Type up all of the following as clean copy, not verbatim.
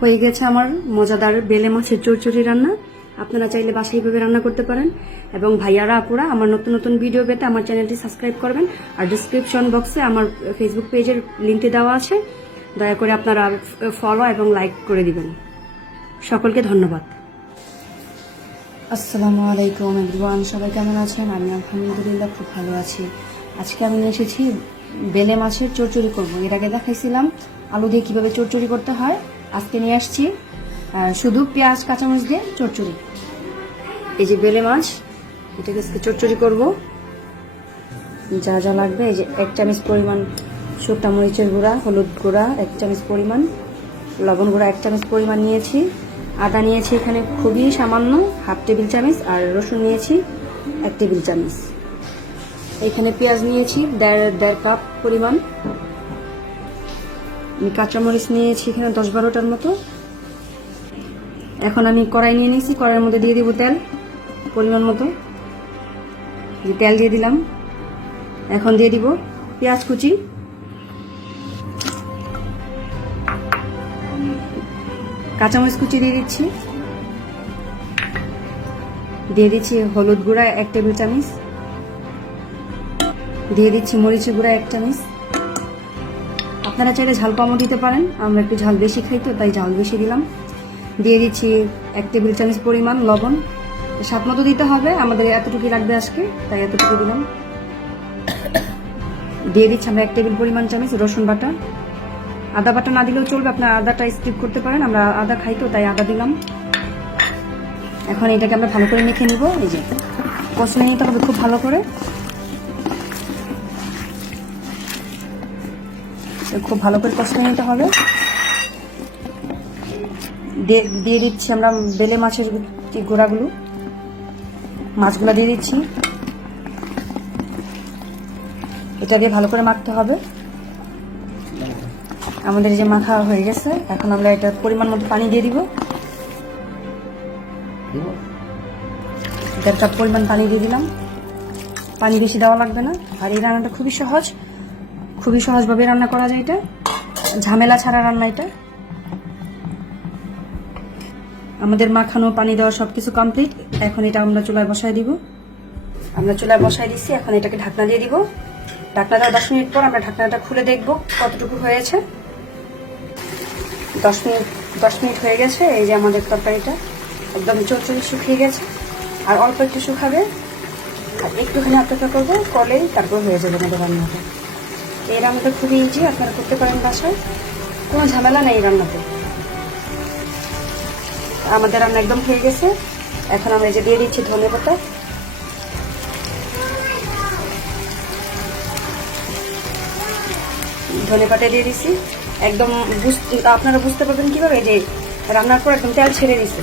হয়ে গেছে আমার মজাদার বেলে মাছের চচ্চড়ি রান্না। আপনারা চাইলে বাসায় এইভাবে রান্না করতে পারেন। এবং ভাইয়ারা আপুরা আমার নতুন নতুন ভিডিও পেতে আমার চ্যানেলটি সাবস্ক্রাইব করবেন। আর ডিসক্রিপশন বক্সে আমার ফেসবুক পেজের লিঙ্কটি দেওয়া আছে, দয়া করে আপনারা ফলো এবং লাইক করে দিবেন। সকলকে ধন্যবাদ। আসসালামু আলাইকুম এভরিওয়ান, সবাই কেমন আছেন? আমি আলহামদুলিল্লাহ খুব ভালো আছি। আজকে আমি নিয়ে এসেছি বেলে মাছের চচ্চড়ি করব। এর আগে দেখাইছিলাম আলু দিয়ে কীভাবে চচ্চড়ি করতে হয়। আজকে নিয়ে আসছি শুধু পেঁয়াজ কাঁচামরিচ দিয়ে চচ্চড়ি। এই যে বেলে মাছ, এটাকে আজকে চচ্চড়ি করব। যা যা লাগবে, এই যে 1 চামচ পরিমাণ শুকনা মরিচের গুঁড়া, হলুদ গুঁড়া 1 চামচ পরিমাণ, লবণ গুঁড়া 1 চামচ পরিমাণ নিয়েছি, আদা নিয়েছি এখানে খুবই সামান্য 1/2 টেবিল চামচ, আর রসুন নিয়েছি 1 টেবিল চামচ। এখানে পেঁয়াজ নিয়েছি 1.5 কাপ পরিমাণ। আমি কাঁচামরিচ নিয়েছি এখানে 10-12টার মতো। এখন আমি কড়াই নিয়ে নিয়েছি, কড়াইয়ের মধ্যে দিয়ে দিব তেল পরিমাণ মতো। তেল দিয়ে দিলাম। এখন দিয়ে দিব পেঁয়াজ কুচি, কাঁচামরিচ কুচি দিয়ে দিচ্ছি, দিয়ে দিচ্ছি হলুদ গুঁড়া 1 টেবিল চামচ, দিয়ে দিচ্ছি মরিচের গুঁড়া 1 চামচ। আপনারা চাইলে ঝাল কমও দিতে পারেন, আমরা একটু ঝাল বেশি খাই তো তাই ঝাল বেশি দিলাম। দিয়ে দিচ্ছি 1 টেবিল চামচ পরিমাণ লবণ, স্বাদ মতো দিতে হবে, আমাদের এতটুকুই লাগবে আজকে তাই এতটুকু দিলাম। দিয়ে দিচ্ছি আমরা 1 টেবিল পরিমাণ চামচ রসুন বাটা। আদা বাটা না দিলেও চলবে, আপনার আদাটা স্কিপ করতে পারেন, আমরা আদা খাই তো তাই আদা দিলাম। এখন এটাকে আমরা ভালো করে মেখে নিব। এই যে কষলে নিতে হবে খুব ভালো করে, খুব ভালো করে কষলে নিতে হবে। দিয়ে দিচ্ছি আমরা বেলে মাছের গোড়াগুলো, মাছগুলো দিয়ে দিচ্ছি। এটা দিয়ে ভালো করে মাখতে হবে। আমাদের যে মাখা হয়ে গেছে, এখন আমরা এটা পরিমাণ মতো পানি দিয়ে দিব। 1.5 কাপ পরিমাণ পানি দিয়ে দিলাম। পানি বেশি দেওয়া লাগবে না। আর এই রান্নাটা খুবই সহজভাবে রান্না করা যায়, এটা ঝামেলা ছাড়া রান্না। এটা আমাদের মাখানো, পানি দেওয়া সবকিছু কমপ্লিট। এখন এটা আমরা চুলায় বসায় দিব। আমরা চুলায় বসায় দিচ্ছি। এখন এটাকে ঢাকনা দিয়ে দিব। ঢাকনা দেওয়া 10 মিনিট পর আমরা ঢাকনাটা খুলে দেখব কতটুকু হয়েছে। 10 মিনিট হয়ে গেছে। এই যে আমাদের তরকারিটা একদম চচ্চড়ি শুকিয়ে গেছে, আর অল্প একটু শুকাবে, আর একটুখানি অপেক্ষা করবো, করলেই তারপর হয়ে যাবে আমাদের রান্নাটা। এই রান্নাটা খুবই ইজি, আপনারা করতে পারেন বাসায়, কোনো ঝামেলা নেই রান্নাতে। আমাদের রান্না একদম হয়ে গেছে। এখন আমরা এই যে দিয়ে দিচ্ছি ধনেপাতা। ধনেপাতা দিয়ে দিচ্ছি। একদম আপনারা বুঝতে পারবেন কিভাবে, যে রান্নার পর একদম তেল ছেড়ে দিছে,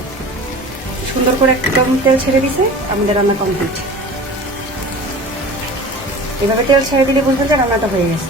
সুন্দর করে একদম তেল ছেড়ে দিছে, আমাদের রান্না কমপ্লিট। এভাবে তেল ছেড়ে দিলে বুঝবেন যে রান্নাটা হয়ে গেছে।